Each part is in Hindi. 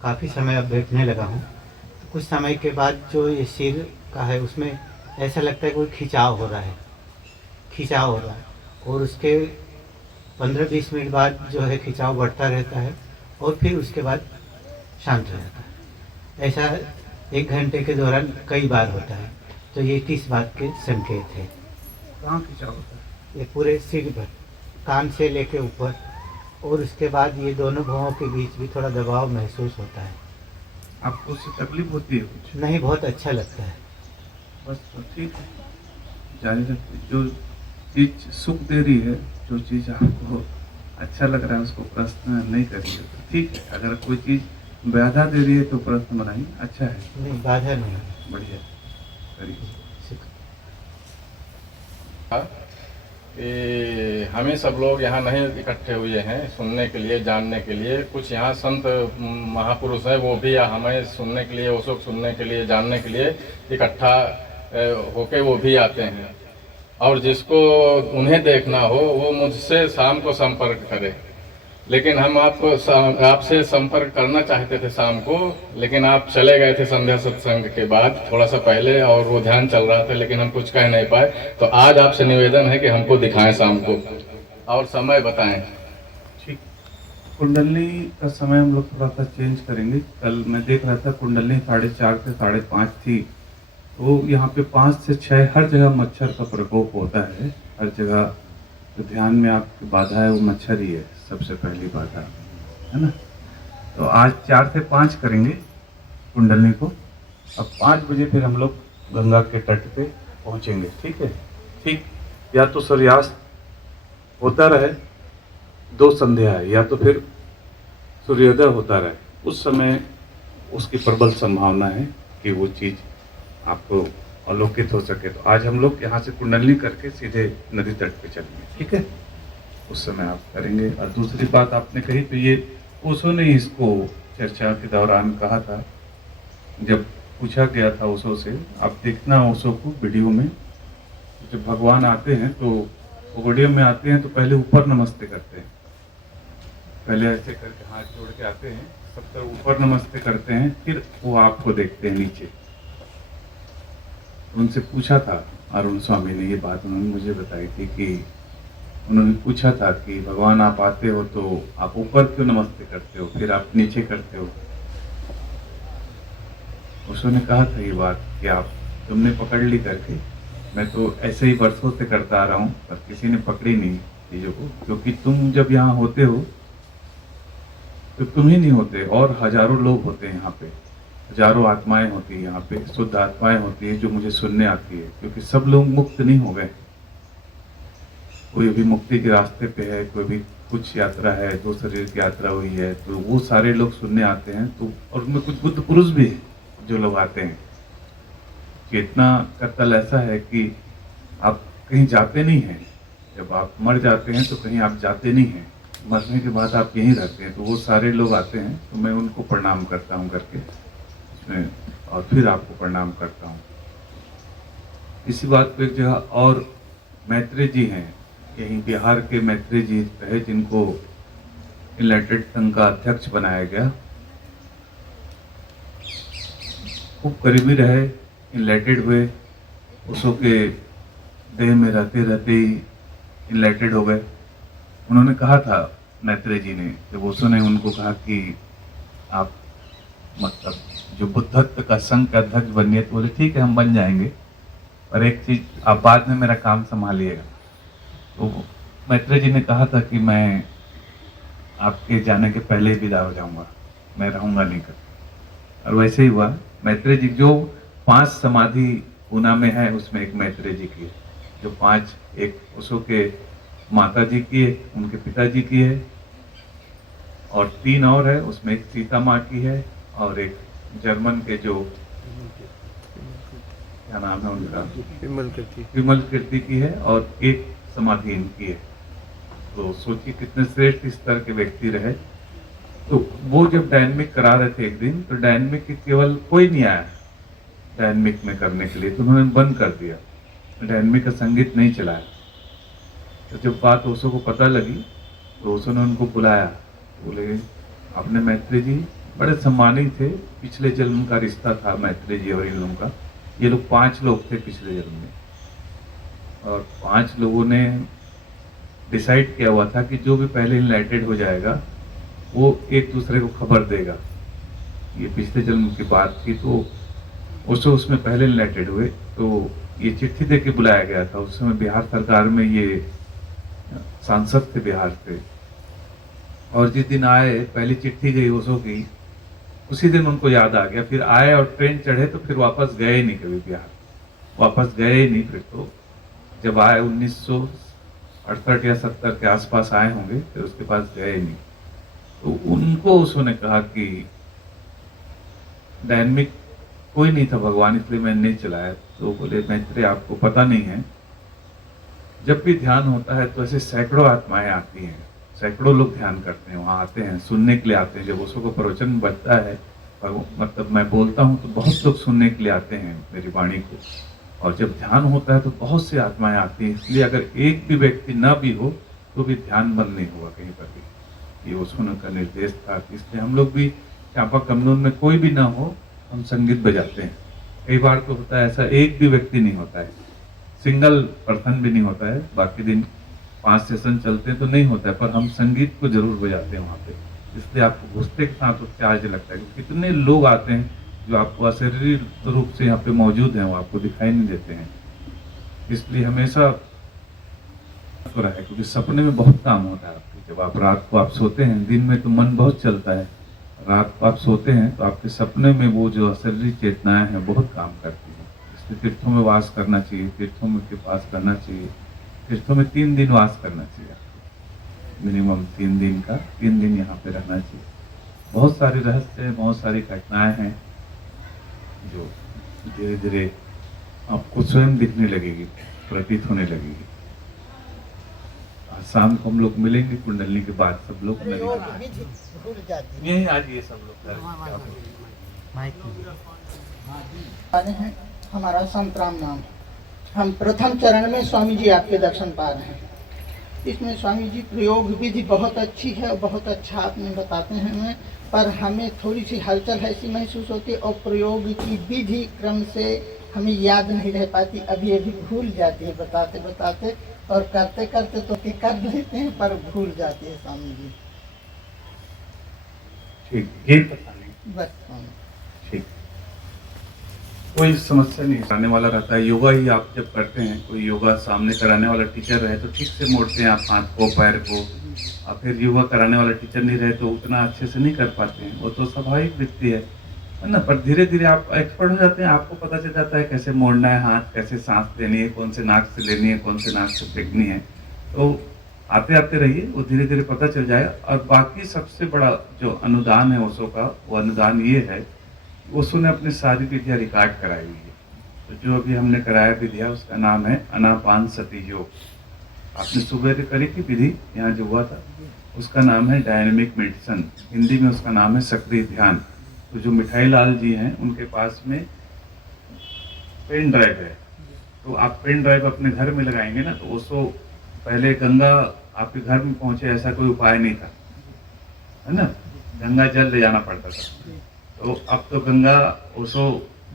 काफ़ी समय अब बैठने लगा हूँ। तो कुछ समय के बाद जो ये सिर का है उसमें ऐसा लगता है कोई खिंचाव हो रहा है, खिंचाव हो रहा है और उसके 15-20 मिनट बाद जो है खिंचाव बढ़ता रहता है और फिर उसके बाद शांत हो जाता है। ऐसा 1 घंटे के दौरान कई बार होता है। तो ये किस बात के संकेत है? कहाँ खिंचाव होता है? ये पूरे सिर पर, कान से लेके ऊपर, और उसके बाद ये दोनों भौहों के बीच भी थोड़ा दबाव महसूस होता है। आपको उससे तकलीफ होती है कुछ? नहीं, बहुत अच्छा लगता है। बस तो ठीक है, जारी रखिए। जो चीज़ सुख दे रही है, जो चीज़ आपको अच्छा लग रहा है उसको प्रश्न नहीं करिए, तो ठीक है। अगर कोई चीज़ बाधा दे रही है तो प्रश्न बनाइए, अच्छा है, नहीं, बाधा नहीं है। बढ़िया करिए। कि हमें सब लोग यहाँ नहीं इकट्ठे हुए हैं सुनने के लिए, जानने के लिए। कुछ यहाँ संत महापुरुष हैं, वो भी हमें सुनने के लिए, ओशो सुनने के लिए, जानने के लिए इकट्ठा होके वो भी आते हैं। और जिसको उन्हें देखना हो वो मुझसे शाम को संपर्क करे। लेकिन हम आपसे संपर्क करना चाहते थे शाम को, लेकिन आप चले गए थे संध्या सत्संग के बाद थोड़ा सा पहले, और वो ध्यान चल रहा था, लेकिन हम कुछ कह नहीं पाए। तो आज आपसे निवेदन है कि हमको दिखाएं शाम को और समय बताएं। ठीक। कुंडली का समय हम लोग थोड़ा सा चेंज करेंगे। कल मैं देख रहा था कुंडली 4:30 से 5:30 थी, तो यहाँ पे 5 से 6 हर जगह मच्छर का प्रकोप होता है, हर जगह। तो ध्यान में आपकी बाधा है वो मच्छर ही है, सबसे पहली बाधा है ना। तो आज 4 से 5 करेंगे कुंडली को। अब 5 बजे फिर हम लोग गंगा के तट पे पहुँचेंगे, ठीक है। ठीक, या तो सूर्यास्त होता रहे, 2 संध्या है, या तो फिर सूर्योदय होता रहे, उस समय उसकी प्रबल संभावना है कि वो चीज़ आपको अवलोकित हो सके। तो आज हम लोग यहाँ से कुंडली करके सीधे नदी तट पे चलेंगे, ठीक है। उस समय आप करेंगे। और दूसरी बात आपने कही, तो ये ओशो ने इसको चर्चा के दौरान कहा था, जब पूछा गया था ओशो से। आप देखना ओशो को वीडियो में, जब भगवान आते हैं तो वो वीडियो में आते हैं तो पहले ऊपर नमस्ते करते हैं, पहले ऐसे करके हाथ जोड़ के आते हैं, सब तरफ ऊपर नमस्ते करते हैं, फिर वो आपको देखते हैं नीचे। उनसे पूछा था, अरुण स्वामी ने ये बात उन्होंने मुझे बताई थी कि उन्होंने पूछा था कि भगवान आप आते हो तो आप ऊपर क्यों नमस्ते करते हो, फिर आप नीचे करते हो। उसने कहा था ये बात कि आप तुमने पकड़ ली करके, मैं तो ऐसे ही बरसों से करता आ रहा हूँ, पर किसी ने पकड़ी नहीं चीज़ों को। क्योंकि तुम जब यहाँ होते हो तो तुम ही नहीं होते, और हजारों लोग होते हैं यहाँ पे, हजारों आत्माएं होती है यहाँ पे, शुद्ध आत्माएं होती है जो मुझे सुनने आती है। क्योंकि सब लोग मुक्त नहीं हो गए, कोई भी मुक्ति के रास्ते पे है, कोई भी कुछ यात्रा है, 2 शरीर की यात्रा हुई है, तो वो सारे लोग सुनने आते हैं। तो और उनमें कुछ बुद्ध पुरुष भी है जो लोग आते हैं। चेतना का तल ऐसा है कि आप कहीं जाते नहीं हैं, जब आप मर जाते हैं तो कहीं आप जाते नहीं हैं, मरने के बाद आप यहीं रहते हैं। तो वो सारे लोग आते हैं, तो मैं उनको प्रणाम करता हूँ करके इसमें, और फिर आपको प्रणाम करता हूँ। इसी बात पे एक जगह और मैत्री जी हैं, यहीं बिहार के मैत्री जी है, जिनको इनलाइटेड संघ का अध्यक्ष बनाया गया। खूब करीबी रहे, इनलाइटेड हुए, ओशो के देह में रहते रहते ही इनलाइटेड हो गए। उन्होंने कहा था मैत्री जी ने, जब ओशो ने उनको कहा कि आप मतलब जो बुद्धत्व का संघ का अध्यक्ष बनिए, तो बोले ठीक है हम बन जाएंगे, पर एक चीज आप बाद में मेरा काम संभालिएगा। तो मैत्री जी ने कहा था कि मैं आपके जाने के पहले ही विदा हो जाऊंगा, मैं रहूंगा नहीं कर। और वैसे ही हुआ। मैत्री जी जो 5 समाधि पूना में है, उसमें एक मैत्री जी की है, जो 5, एक ओशो के माता जी की है, उनके पिताजी की है, और 3 और है, उसमें एक सीता माँ की है, और एक जर्मन के जो क्या नाम है उनका, विमल कीर्ति की है, और एक समाधि इनकी है। तो सोचिए कितने श्रेष्ठ स्तर के व्यक्ति रहे। तो वो जब डायनेमिक करा रहे थे एक दिन, तो डायनेमिक केवल कोई नहीं आया डायनेमिक में करने के लिए, तो उन्होंने बंद कर दिया, डायनेमिक का संगीत नहीं चलाया। तो जब बात ओशो को पता लगी, तो ओशो ने उनको बुलाया, बोले आपने मैत्री जी बड़े सम्मानित थे। पिछले जन्म का रिश्ता था मैत्रेय जी और इन लोगों का। ये लोग 5 लोग थे पिछले जन्म में, और 5 लोगों ने डिसाइड किया हुआ था कि जो भी पहले इनलाइटेड हो जाएगा वो एक दूसरे को खबर देगा। ये पिछले जन्म की बात थी। तो उसमें पहले इनलाइटेड हुए, तो ये चिट्ठी दे के बुलाया गया था। उस समय बिहार सरकार में ये सांसद थे बिहार से, और जिस दिन आए पहली चिट्ठी गई ओशो की, उसी दिन उनको याद आ गया। फिर आए और ट्रेन चढ़े तो फिर वापस गए नहीं कभी बिहार, वापस गए नहीं। फिर तो जब आए 1968 या 70 के आसपास आए होंगे, फिर उसके पास गए नहीं। तो उनको उसने कहा कि डायनेमिक कोई नहीं था भगवान, इसलिए मैंने नहीं चलाया। तो बोले मैत्रेय आपको पता नहीं है, जब भी ध्यान होता है तो ऐसे सैकड़ों आत्माएं आती हैं, सैकड़ों लोग ध्यान करते हैं, वहाँ आते हैं, सुनने के लिए आते हैं। जब उसको प्रवचन बजता है, मतलब मैं बोलता हूँ, तो बहुत लोग सुनने के लिए आते हैं मेरी वाणी को। और जब ध्यान होता है तो बहुत सी आत्माएं आती हैं। इसलिए अगर एक भी व्यक्ति ना भी हो तो भी ध्यान बंद नहीं होगा कहीं पर भी। ये उसने का निर्देश था। इसलिए हम लोग भी चांपा कमनूर में कोई भी ना हो, हम संगीत बजाते हैं। कई बार तो होता है ऐसा, एक भी व्यक्ति नहीं होता है, सिंगल पर्सन भी नहीं होता है। बाकी दिन 5 सेशन चलते हैं तो नहीं होता है, पर हम संगीत को जरूर बजाते हैं वहाँ पे। इसलिए आपको घुसते के साथ चार्ज लगता है। कितने लोग आते हैं जो आपको अशरीरी रूप से यहाँ पे मौजूद हैं, वो आपको दिखाई नहीं देते हैं। इसलिए हमेशा हो रहा है, क्योंकि सपने में बहुत काम होता है आपके। जब आप रात को आप सोते हैं, दिन में तो मन बहुत चलता है, रात को आप सोते हैं तो आपके सपने में वो जो अशरीरी चेतनाएं हैं बहुत काम करती हैं। इसलिए तीर्थों में वास करना चाहिए, तीर्थों में के पास करना चाहिए। तीर्थों में 3 दिन वास करना चाहिए आपको, मिनिमम 3 दिन का, 3 दिन यहाँ पे रहना चाहिए। बहुत सारे रहस्य हैं, बहुत सारी घटनाएं हैं जो धीरे धीरे आपको स्वयं दिखने लगेगी, प्रतीत होने लगेगी। आज शाम को हम लोग मिलेंगे कुंडली के बाद, सब लोग यही आज ये सब लोग हैं। हमारा संतराम नाम। हम प्रथम चरण में स्वामी जी आपके दर्शन पा रहे हैं। इसमें स्वामी जी प्रयोग विधि बहुत अच्छी है और बहुत अच्छा आपने बताते हैं हमें, पर हमें थोड़ी सी हलचल ऐसी महसूस होती है और प्रयोग की विधि क्रम से हमें याद नहीं रह पाती, अभी अभी भूल जाती है बताते बताते, और करते करते तो कर लेते हैं पर भूल जाती है स्वामी जी। ठीक, बस ठीक, कोई समस्या नहीं, कराने वाला रहता है। योगा ही आप जब करते हैं, कोई योगा सामने कराने वाला टीचर रहे तो ठीक से मोड़ते हैं आप हाथ को, पैर को। और फिर योगा कराने वाला टीचर नहीं रहे तो उतना अच्छे से नहीं कर पाते हैं, वो तो स्वाभाविक वृत्ति है ना। पर धीरे धीरे आप एक्सपर्ट हो जाते हैं, आपको पता चल जाता है कैसे मोड़ना है हाथ, कैसे सांस लेनी है, कौन से नाक से लेनी है, कौन से नाक से फेंकनी है। तो आते आते रहिए, वो धीरे धीरे पता चल जाएगा। और बाकी सबसे बड़ा जो अनुदान है ओशो का, वो अनुदान ये है, ओशो ने अपनी सारी विधियाँ रिकॉर्ड कराई हुई है। तो जो अभी हमने कराया विधिया, उसका नाम है आनापानसति योग। आपने सुबह करी थी विधि, यहाँ जो हुआ था, उसका नाम है डायनेमिक मेडिसन, हिंदी में उसका नाम है सक्रिय ध्यान। तो जो मिठाई लाल जी हैं, उनके पास में पेन ड्राइव है, तो आप पेन ड्राइव अपने घर में लगाएंगे ना, तो ओशो पहले गंगा आपके घर में पहुंचे ऐसा कोई उपाय नहीं था, है ना, गंगा जल ले जाना पड़ता था। तो अब तो गंगा ओशो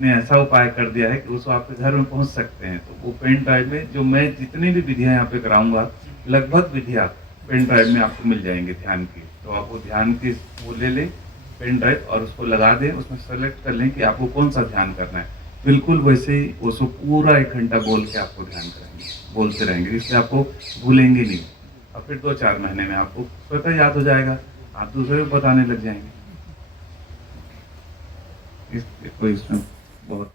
ने ऐसा उपाय कर दिया है कि ओशो आपके घर में पहुंच सकते हैं। तो वो पेन ड्राइव में जो मैं जितनी भी विधियां यहाँ पे कराऊंगा, लगभग विधियां पेन ड्राइव में आपको मिल जाएंगे ध्यान की। तो आप वो ध्यान की वो ले लें पेन ड्राइव और उसको लगा दें, उसमें सेलेक्ट कर लें कि आपको कौन सा ध्यान करना है। बिल्कुल वैसे ही ओशो पूरा 1 घंटा बोल के आपको ध्यान कराएंगे, बोलते रहेंगे, इसलिए आपको भूलेंगे नहीं। और फिर 2-4 महीने में आपको स्वतः याद हो जाएगा, आप दूसरे को बताने लग जाएंगे। कोई इसमें बहुत